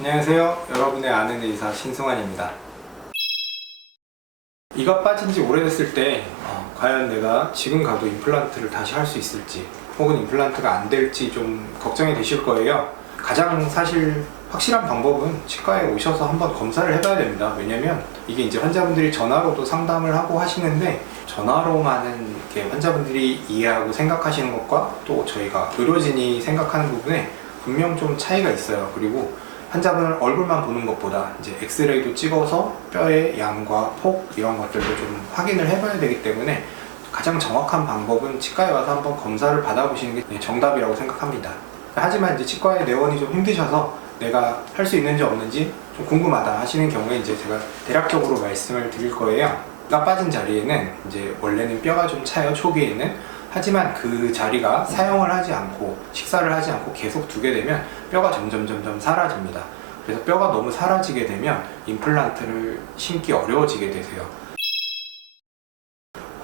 안녕하세요. 여러분의 아는 의사 신승환입니다. 이가 빠진 지 오래됐을 때 과연 내가 지금 가도 임플란트를 다시 할 수 있을지 혹은 임플란트가 안 될지 좀 걱정이 되실 거예요. 가장 사실 확실한 방법은 치과에 오셔서 한번 검사를 해봐야 됩니다. 왜냐면 이게 이제 환자분들이 전화로도 상담을 하고 하시는데 전화로만은 이렇게 환자분들이 이해하고 생각하시는 것과 또 저희가 의료진이 생각하는 부분에 분명 좀 차이가 있어요. 그리고 환자분을 얼굴만 보는 것보다 이제 엑스레이도 찍어서 뼈의 양과 폭 이런 것들도 좀 확인을 해봐야 되기 때문에 가장 정확한 방법은 치과에 와서 한번 검사를 받아보시는 게 정답이라고 생각합니다. 하지만 이제 치과의 내원이 좀 힘드셔서 내가 할 수 있는지 없는지 좀 궁금하다 하시는 경우에 이제 제가 대략적으로 말씀을 드릴 거예요. 뼈가 빠진 자리에는 이제 원래는 뼈가 좀 차요, 초기에는. 하지만 그 자리가 사용을 하지 않고 식사를 하지 않고 계속 두게 되면 뼈가 점점 사라집니다. 그래서 뼈가 너무 사라지게 되면 임플란트를 심기 어려워지게 되세요.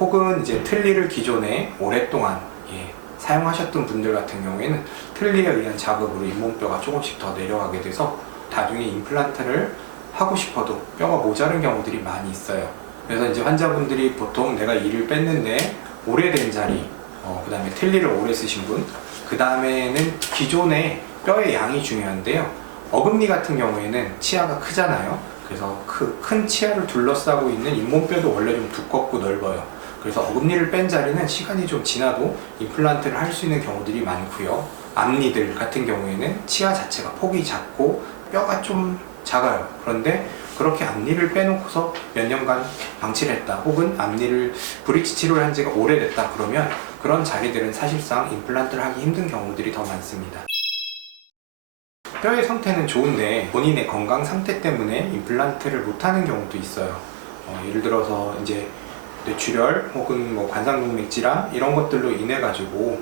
혹은 이제 틀니를 기존에 오랫동안 사용하셨던 분들 같은 경우에는 틀니에 의한 자극으로 잇몸뼈가 조금씩 더 내려가게 돼서 나중에 임플란트를 하고 싶어도 뼈가 모자른 경우들이 많이 있어요. 그래서 이제 환자분들이 보통 내가 이를 뺐는데 오래된 자리, 그 다음에 틀니를 오래 쓰신 분, 그 다음에는 기존의 뼈의 양이 중요한데요. 어금니 같은 경우에는 치아가 크잖아요. 그래서 큰 치아를 둘러싸고 있는 잇몸뼈도 원래 좀 두껍고 넓어요. 그래서 어금니를 뺀 자리는 시간이 좀 지나도 임플란트를 할 수 있는 경우들이 많고요. 앞니들 같은 경우에는 치아 자체가 폭이 작고 뼈가 좀 작아요. 그런데 그렇게 앞니를 빼놓고서 몇 년간 방치를 했다, 혹은 앞니를 브릿지 치료를 한 지가 오래됐다 그러면 그런 자리들은 사실상 임플란트를 하기 힘든 경우들이 더 많습니다. 뼈의 상태는 좋은데 본인의 건강 상태 때문에 임플란트를 못하는 경우도 있어요. 예를 들어서 이제 뇌출혈 혹은 뭐 관상동맥 질환 이런 것들로 인해 가지고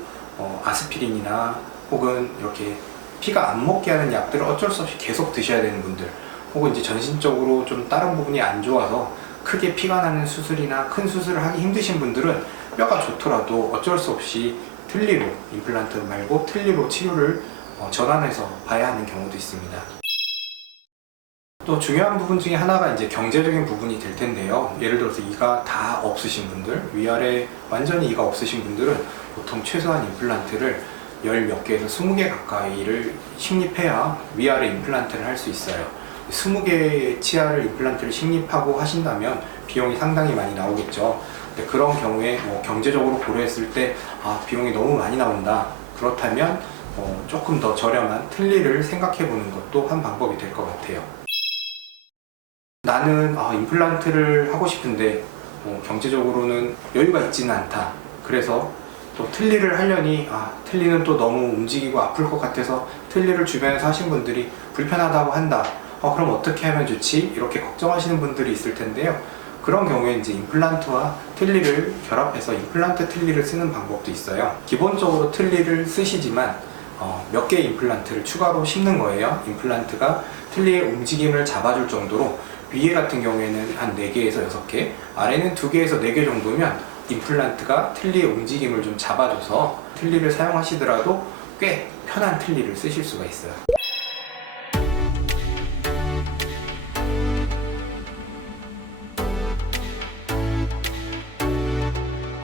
아스피린이나 혹은 이렇게 피가 안 먹게 하는 약들을 어쩔 수 없이 계속 드셔야 되는 분들, 혹은 이제 전신적으로 좀 다른 부분이 안 좋아서 크게 피가 나는 수술이나 큰 수술을 하기 힘드신 분들은 뼈가 좋더라도 어쩔 수 없이 틀니로, 임플란트 말고 틀니로 치료를 전환해서 봐야 하는 경우도 있습니다. 또 중요한 부분 중에 하나가 이제 경제적인 부분이 될 텐데요. 예를 들어서 이가 다 없으신 분들, 위아래 완전히 이가 없으신 분들은 보통 최소한 임플란트를 10몇 개에서 20개 가까이를 식립해야 위아래 임플란트를 할 수 있어요. 20개의 치아를 임플란트를 식립하고 하신다면 비용이 상당히 많이 나오겠죠. 근데 그런 경우에 경제적으로 고려했을 때 비용이 너무 많이 나온다, 그렇다면 조금 더 저렴한 틀니를 생각해 보는 것도 한 방법이 될 것 같아요. 나는 임플란트를 하고 싶은데 경제적으로는 여유가 있지는 않다, 그래서 또 틀니를 하려니 틀니는 또 너무 움직이고 아플 것 같아서 틀니를 주변에서 하신 분들이 불편하다고 한다, 그럼 어떻게 하면 좋지? 이렇게 걱정하시는 분들이 있을 텐데요. 그런 경우에 이제 임플란트와 틀니를 결합해서 임플란트 틀니를 쓰는 방법도 있어요. 기본적으로 틀니를 쓰시지만 몇 개의 임플란트를 추가로 심는 거예요. 임플란트가 틀니의 움직임을 잡아줄 정도로 위에 같은 경우에는 한 4개에서 6개, 아래는 2개에서 4개 정도면 임플란트가 틀니의 움직임을 좀 잡아줘서 틀니를 사용하시더라도 꽤 편한 틀니를 쓰실 수가 있어요.